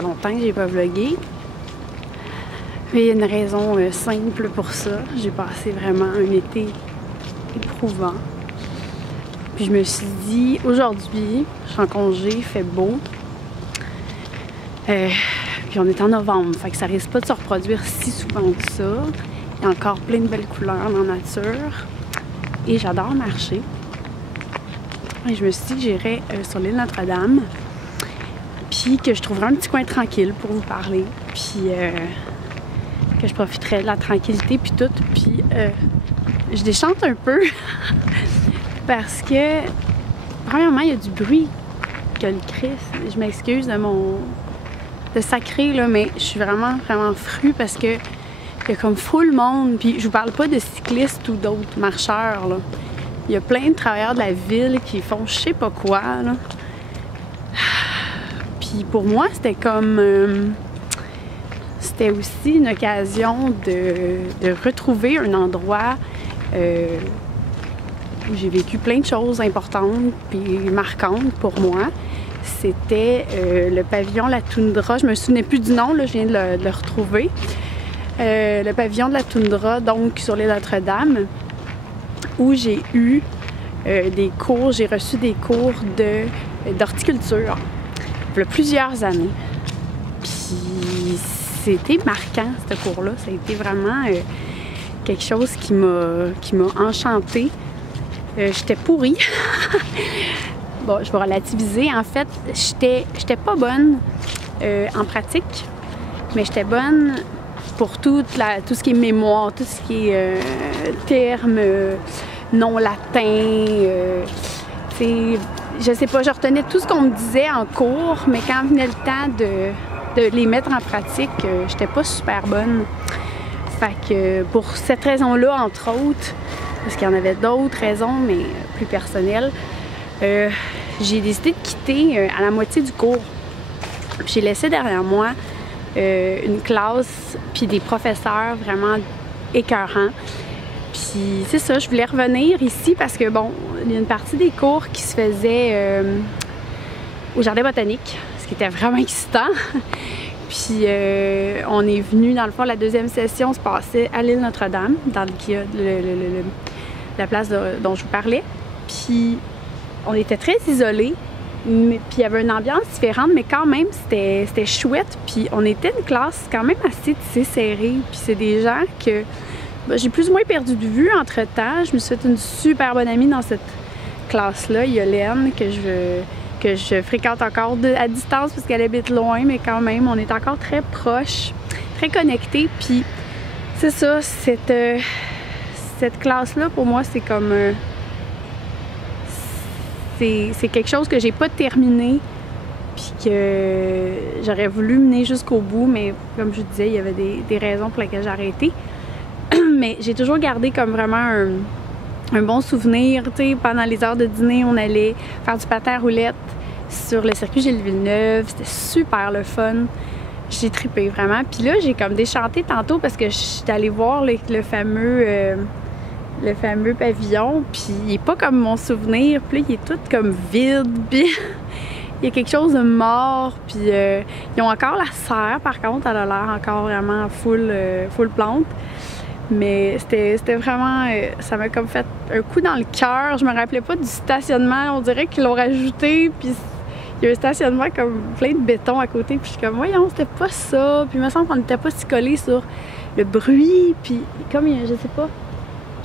fait longtemps que j'ai pas vlogué. Mais il y a une raison simple pour ça. J'ai passé vraiment un été éprouvant. Puis je me suis dit, aujourd'hui, je suis en congé, il fait beau. Puis on est en novembre, fait que ça risque pas de se reproduire si souvent que ça. Il y a encore plein de belles couleurs dans la nature. Et j'adore marcher. Et je me suis dit que j'irais sur l'île Notre-Dame. Puis que je trouverais un petit coin tranquille pour vous parler. Puis que je profiterais de la tranquillité puis tout. Puis je déchante un peu. Parce que, premièrement, il y a du bruit que le Christ. Je m'excuse de sacré, là, mais je suis vraiment frue parce que il y a comme full monde. Puis je vous parle pas de cyclistes ou d'autres marcheurs, là. Il y a plein de travailleurs de la ville qui font je sais pas quoi, là. Puis pour moi, c'était comme... c'était aussi une occasion de retrouver un endroit où j'ai vécu plein de choses importantes puis marquantes pour moi. C'était le pavillon La Toundra. Je me souvenais plus du nom, là, je viens de le retrouver. Le pavillon de la Toundra, donc sur l'île Notre-Dame, où j'ai eu des cours, j'ai reçu des cours d'horticulture il y a plusieurs années. Puis c'était marquant, ce cours-là. Ça a été vraiment quelque chose qui m'a enchantée. J'étais pourrie. Bon, je vais relativiser. En fait, j'étais pas bonne en pratique, mais j'étais bonne pour tout ce qui est mémoire, tout ce qui est termes non latins. Je sais pas, je retenais tout ce qu'on me disait en cours, mais quand venait le temps de les mettre en pratique, j'étais pas super bonne. Fait que pour cette raison-là, entre autres, parce qu'il y en avait d'autres raisons, mais plus personnelles, j'ai décidé de quitter à la moitié du cours. J'ai laissé derrière moi une classe puis des professeurs vraiment écœurants. Puis c'est ça, je voulais revenir ici parce que bon, il y a une partie des cours qui se faisait au jardin botanique, ce qui était vraiment excitant. Puis on est venu, dans le fond, la deuxième session se passait à l'île Notre-Dame, dans la place dont je vous parlais. Puis on était très isolés. Puis il y avait une ambiance différente, mais quand même, c'était chouette. Puis on était une classe quand même assez tissée, serrée. Puis c'est des gens que j'ai plus ou moins perdu de vue entre-temps. Je me suis fait une super bonne amie dans cette classe-là, Yolène, que je fréquente encore à distance parce qu'elle habite loin, mais quand même, on est encore très proches, très connectés. Puis c'est ça, cette classe-là, pour moi, c'est comme... c'est quelque chose que j'ai pas terminé puis que j'aurais voulu mener jusqu'au bout, mais comme je vous disais, il y avait des raisons pour lesquelles j'ai arrêté. Mais j'ai toujours gardé comme vraiment un bon souvenir. Tu sais, pendant les heures de dîner, on allait faire du patin à roulettes sur le circuit Gilles Villeneuve. C'était super le fun. J'ai trippé vraiment. Puis là, j'ai comme déchanté tantôt parce que je suis allée voir le fameux pavillon, puis il est pas comme mon souvenir, puis là, il est tout comme vide, puis il y a quelque chose de mort, puis ils ont encore la serre, par contre, elle a l'air encore vraiment full plante, mais c'était vraiment, ça m'a comme fait un coup dans le cœur. Je me rappelais pas du stationnement, on dirait qu'ils l'ont rajouté, puis il y a un stationnement comme plein de béton à côté, puis je suis comme, voyons, c'était pas ça, puis il me semble qu'on n'était pas si collés sur le bruit, puis comme, je sais pas,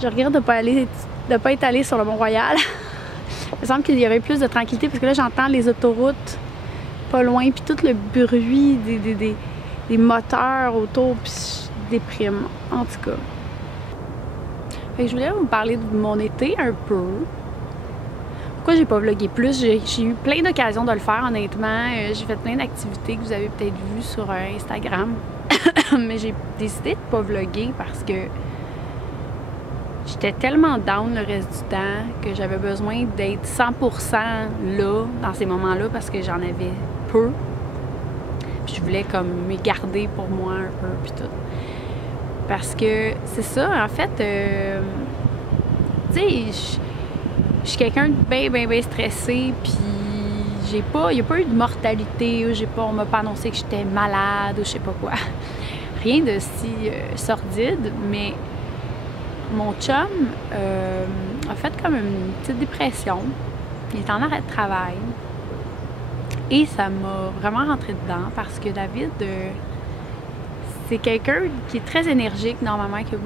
je regrette de pas être allée sur le Mont-Royal. Il me semble qu'il y aurait plus de tranquillité parce que là, j'entends les autoroutes pas loin, puis tout le bruit des moteurs autour, puis je déprime, en tout cas. Fait que je voulais vous parler de mon été un peu. Pourquoi j'ai pas vlogué plus? J'ai eu plein d'occasions de le faire, honnêtement. J'ai fait plein d'activités que vous avez peut-être vues sur Instagram. Mais j'ai décidé de pas vlogger parce que j'étais tellement down le reste du temps que j'avais besoin d'être 100% là, dans ces moments-là, parce que j'en avais peu. Puis je voulais comme me garder pour moi un peu, puis tout. Parce que c'est ça, en fait, tu sais, je suis quelqu'un de bien stressé, puis il n'y a pas eu de mortalité, on m'a pas annoncé que j'étais malade ou je sais pas quoi. Rien de si sordide, mais mon chum a fait comme une petite dépression. Il est en arrêt de travail. Et ça m'a vraiment rentré dedans parce que David, c'est quelqu'un qui est très énergique normalement, qui a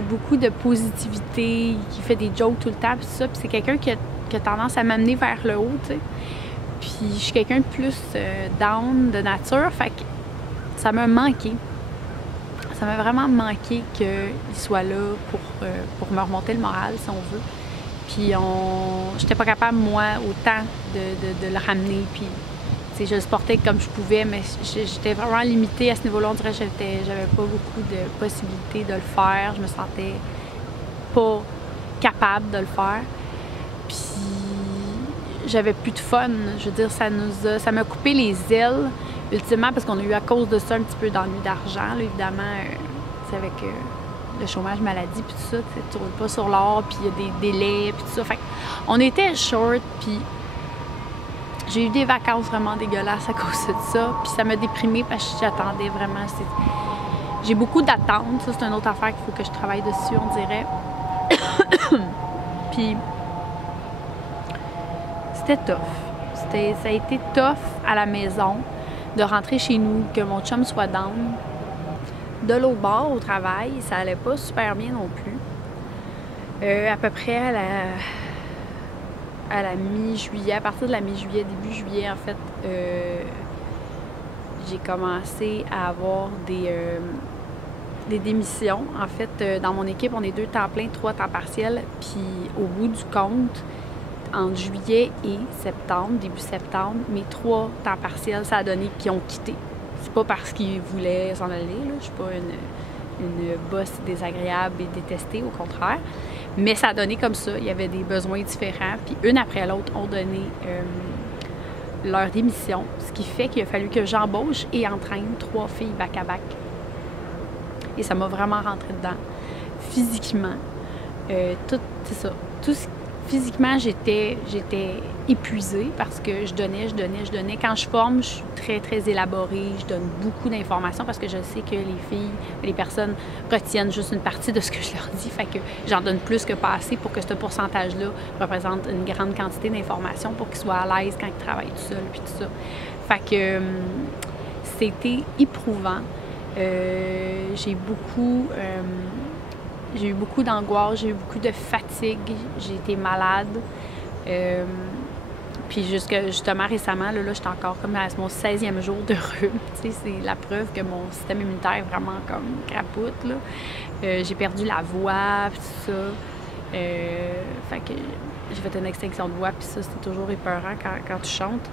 beaucoup de positivité, qui fait des jokes tout le temps, puis ça. Puis c'est quelqu'un qui a tendance à m'amener vers le haut, tu sais. Puis je suis quelqu'un de plus down de nature, fait que ça m'a manqué. Ça m'a vraiment manqué qu'il soit là pour me remonter le moral, si on veut. Puis j'étais pas capable, moi, autant de le ramener. Puis, tu sais, je le sportais comme je pouvais, mais j'étais vraiment limitée à ce niveau-là. On dirait que j'avais pas beaucoup de possibilités de le faire. Je me sentais pas capable de le faire. Puis, j'avais plus de fun. Je veux dire, ça m'a coupé les ailes, ultimement, parce qu'on a eu à cause de ça un petit peu d'ennui d'argent. Évidemment, c'est avec le chômage maladie, puis tout ça, tu roules pas sur l'or, puis il y a des délais, puis tout ça. Fait on était short, puis j'ai eu des vacances vraiment dégueulasses à cause de ça, puis ça m'a déprimée parce que j'attendais vraiment. J'ai beaucoup d'attentes, ça c'est une autre affaire qu'il faut que je travaille dessus, on dirait. Puis c'était tough. Ça a été tough à la maison de rentrer chez nous, que mon chum soit down. De l'autre bord, au travail, ça allait pas super bien non plus. À peu près à la mi-juillet, à partir de la mi-juillet, début juillet, en fait, j'ai commencé à avoir des démissions. En fait, dans mon équipe, on est 2 temps plein, 3 temps partiels. Puis au bout du compte, entre juillet et septembre, début septembre, mes 3 temps partiels, ça a donné qu'ils ont quitté. C'est pas parce qu'ils voulaient s'en aller, là. Je suis pas une boss désagréable et détestée, au contraire. Mais ça a donné comme ça. Il y avait des besoins différents. Puis une après l'autre ont donné leur démission. Ce qui fait qu'il a fallu que j'embauche et entraîne 3 filles back-à-back. Et ça m'a vraiment rentré dedans. Physiquement, tout, c'est ça. Physiquement, j'étais épuisée parce que je donnais. Quand je forme, je suis très, très élaborée. Je donne beaucoup d'informations parce que je sais que les personnes retiennent juste une partie de ce que je leur dis. Fait que j'en donne plus que pas assez pour que ce pourcentage-là représente une grande quantité d'informations pour qu'ils soient à l'aise quand ils travaillent tout seuls puis tout ça. Fait que c'était éprouvant. J'ai eu beaucoup d'angoisse, j'ai eu beaucoup de fatigue, j'ai été malade. Puis justement récemment, là j'étais encore comme à mon 16e jour de rhume. Tu sais, c'est la preuve que mon système immunitaire est vraiment comme crapoute, là. J'ai perdu la voix, puis tout ça. Fait que j'ai fait une extinction de voix, puis ça, c'est toujours épeurant quand tu chantes.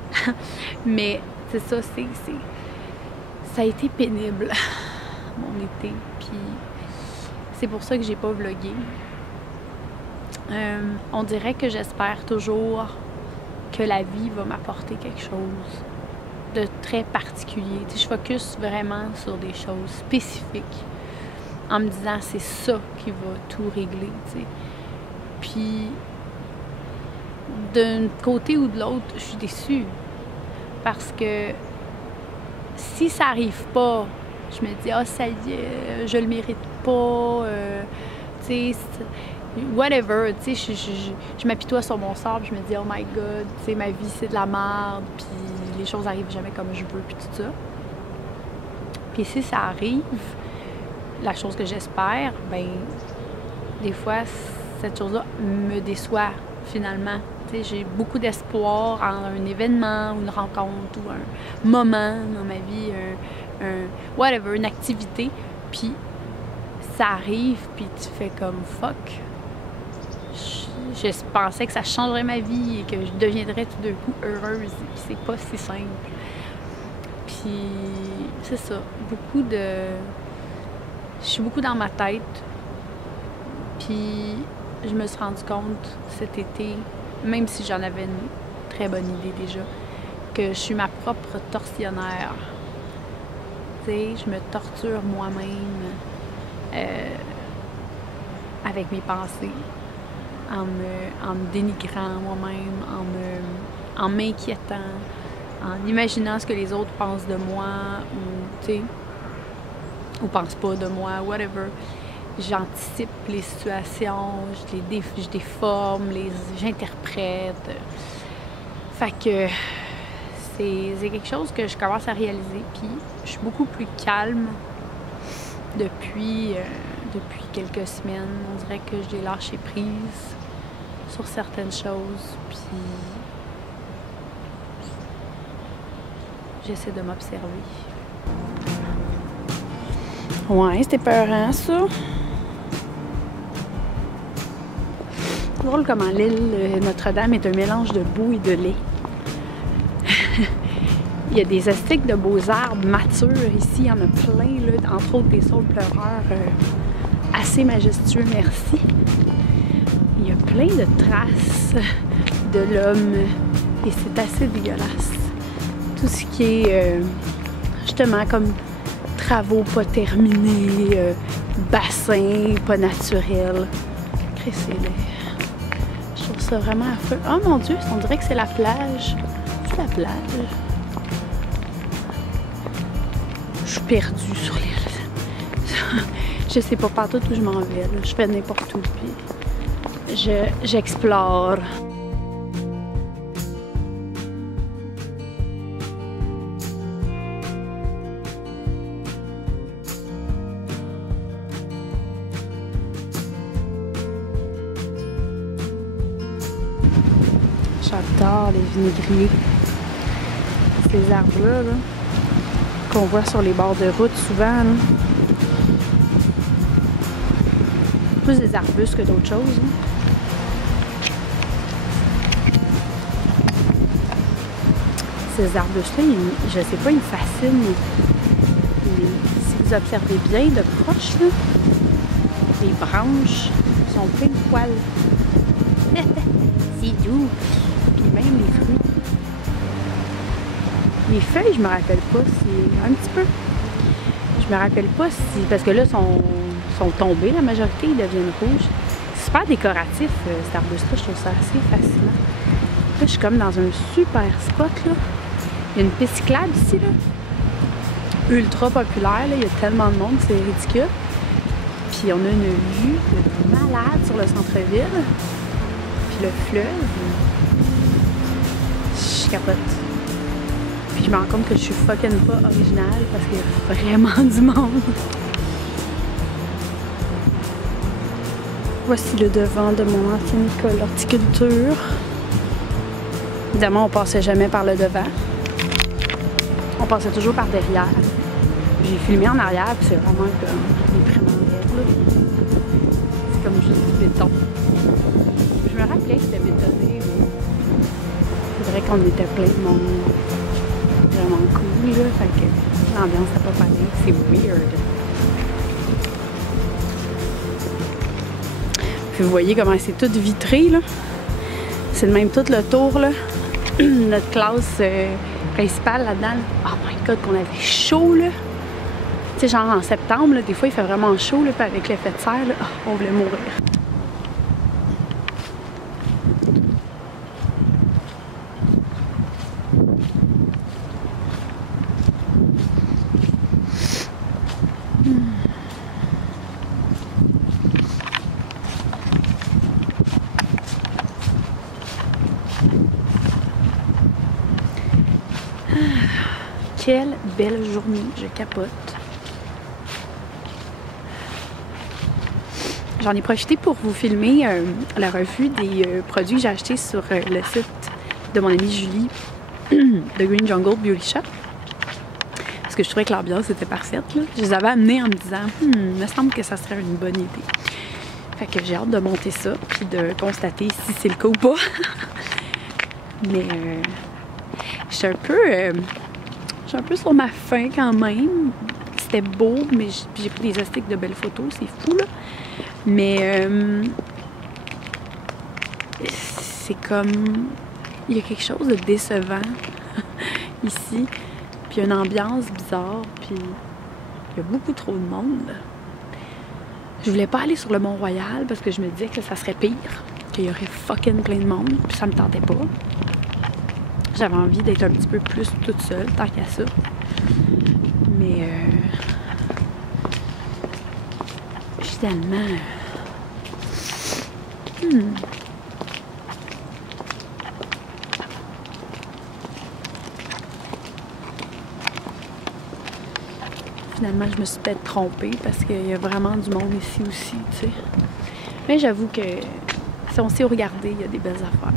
Mais c'est ça, ça a été pénible, mon été. Puis c'est pour ça que j'ai pas vlogué. On dirait que j'espère toujours que la vie va m'apporter quelque chose de très particulier. Tu sais, je focus vraiment sur des choses spécifiques en me disant c'est ça qui va tout régler, tu sais. Puis d'un côté ou de l'autre, je suis déçue parce que si ça arrive pas, je me dis, ça y est, je le mérite pas, tu sais, whatever, tu sais, je m'apitoie sur mon sort, puis je me dis, oh my god, tu sais, ma vie c'est de la merde, puis les choses arrivent jamais comme je veux, puis tout ça. Puis si ça arrive, la chose que j'espère, ben des fois, cette chose-là me déçoit finalement. Tu sais, j'ai beaucoup d'espoir en un événement, ou une rencontre, ou un moment dans ma vie, whatever, une activité, puis ça arrive, puis tu fais comme fuck. Je pensais que ça changerait ma vie et que je deviendrais tout d'un coup heureuse, et puis c'est pas si simple. Puis c'est ça, je suis beaucoup dans ma tête, puis je me suis rendu compte cet été, même si j'en avais une très bonne idée déjà, que je suis ma propre tortionnaire. Tu sais, je me torture moi-même avec mes pensées. en me dénigrant moi-même, en m'inquiétant, en imaginant ce que les autres pensent de moi, ou, tu sais, ou pensent pas de moi, whatever. J'anticipe les situations, je déforme, j'interprète. Fait que c'est quelque chose que je commence à réaliser, puis je suis beaucoup plus calme depuis quelques semaines. On dirait que j'ai lâché prise sur certaines choses, puis j'essaie de m'observer. Ouais, c'était peurant, ça. C'est drôle comment l'île Notre-Dame est un mélange de boue et de lait. Il y a des astiques de beaux arbres matures ici, il y en a plein, là, entre autres des saules pleureurs assez majestueux, merci. Il y a plein de traces de l'homme et c'est assez dégueulasse. Tout ce qui est justement comme travaux pas terminés, bassins pas naturels. Crissez-les. Je trouve ça vraiment à feu. Oh mon Dieu, on dirait que c'est la plage. C'est la plage. Je suis perdue sur l'île. Je sais pas partout où je m'en vais. Là. Je fais n'importe où. Puis j'explore. J'adore les vinaigriers. Ces arbres-là, là, qu'on voit sur les bords de route souvent. Là. Plus des arbustes que d'autres choses. Là. Ces arbustes-là, je sais pas, ils me fascinent. Si vous observez bien de proche, là, les branches sont pleines de poils. C'est doux. Puis même les fruits. Les feuilles, je me rappelle pas si... Un petit peu. Je me rappelle pas si... Parce que là, sont tombés, la majorité, ils deviennent rouges. C'est super décoratif, cet arbuste-là. Je trouve ça assez fascinant. Là, je suis comme dans un super spot, là. Il y a une piste cyclable ici, là. Ultra populaire, là. Il y a tellement de monde, c'est ridicule. Puis on a une vue de malade sur le centre-ville. Puis le fleuve. Je capote. Puis je me rends compte que je suis fucking pas originale parce qu'il y a vraiment du monde. Voici le devant de mon ancienne école d'horticulture. Évidemment, on passait jamais par le devant. On passait toujours par derrière. J'ai filmé en arrière, puis c'est vraiment comme déprimant. C'est comme juste du béton. Je me rappelais que c'était bétonné. C'est vrai qu'on était plein de monde. Vraiment cool, là. Fait que l'ambiance n'a pas pareil. C'est weird. Puis vous voyez comment c'est tout vitré, là. C'est le même tout le tour, là. Notre classe principale là-dedans. Oh my god, qu'on avait chaud, là. Tu sais, genre en septembre, là, des fois, il fait vraiment chaud, là. Puis avec l'effet de serre, là, oh, on voulait mourir. Quelle belle journée, je capote. J'en ai profité pour vous filmer la revue des produits que j'ai achetés sur le site de mon amie Julie de Green Jungle Beauty Shop. Parce que je trouvais que l'ambiance était parfaite. Là. Je les avais amenés en me disant il me semble que ça serait une bonne idée. Fait que j'ai hâte de monter ça puis de constater si c'est le cas ou pas. Mais j'étais un peu sur ma faim quand même. C'était beau, mais j'ai pris des astiques de belles photos, c'est fou là. Mais c'est comme... Il y a quelque chose de décevant ici. Puis il y a une ambiance bizarre, puis il y a beaucoup trop de monde. Je voulais pas aller sur le Mont-Royal parce que je me disais que ça serait pire, qu'il y aurait fucking plein de monde, puis ça me tentait pas. J'avais envie d'être un petit peu plus toute seule, tant qu'à ça. Mais finalement... Finalement, je me suis peut-être trompée parce qu'il y a vraiment du monde ici aussi, tu sais. Mais j'avoue que si on sait où regarder, il y a des belles affaires.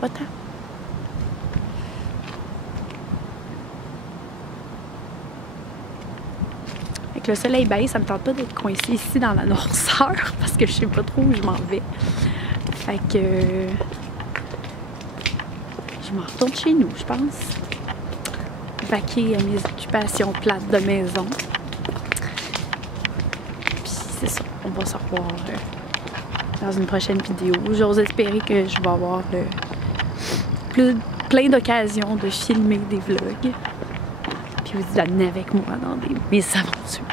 Pas tant. Avec le soleil baisse, ça me tente pas d'être coincée ici dans la noirceur parce que je sais pas trop où je m'en vais. Fait que... je m'en retourne chez nous, je pense. Vaquer à mes occupations plates de maison. Puis c'est ça, on va se revoir dans une prochaine vidéo. J'ose espérer que je vais avoir plein d'occasions de filmer des vlogs. Puis vous amener avec moi dans mes aventures.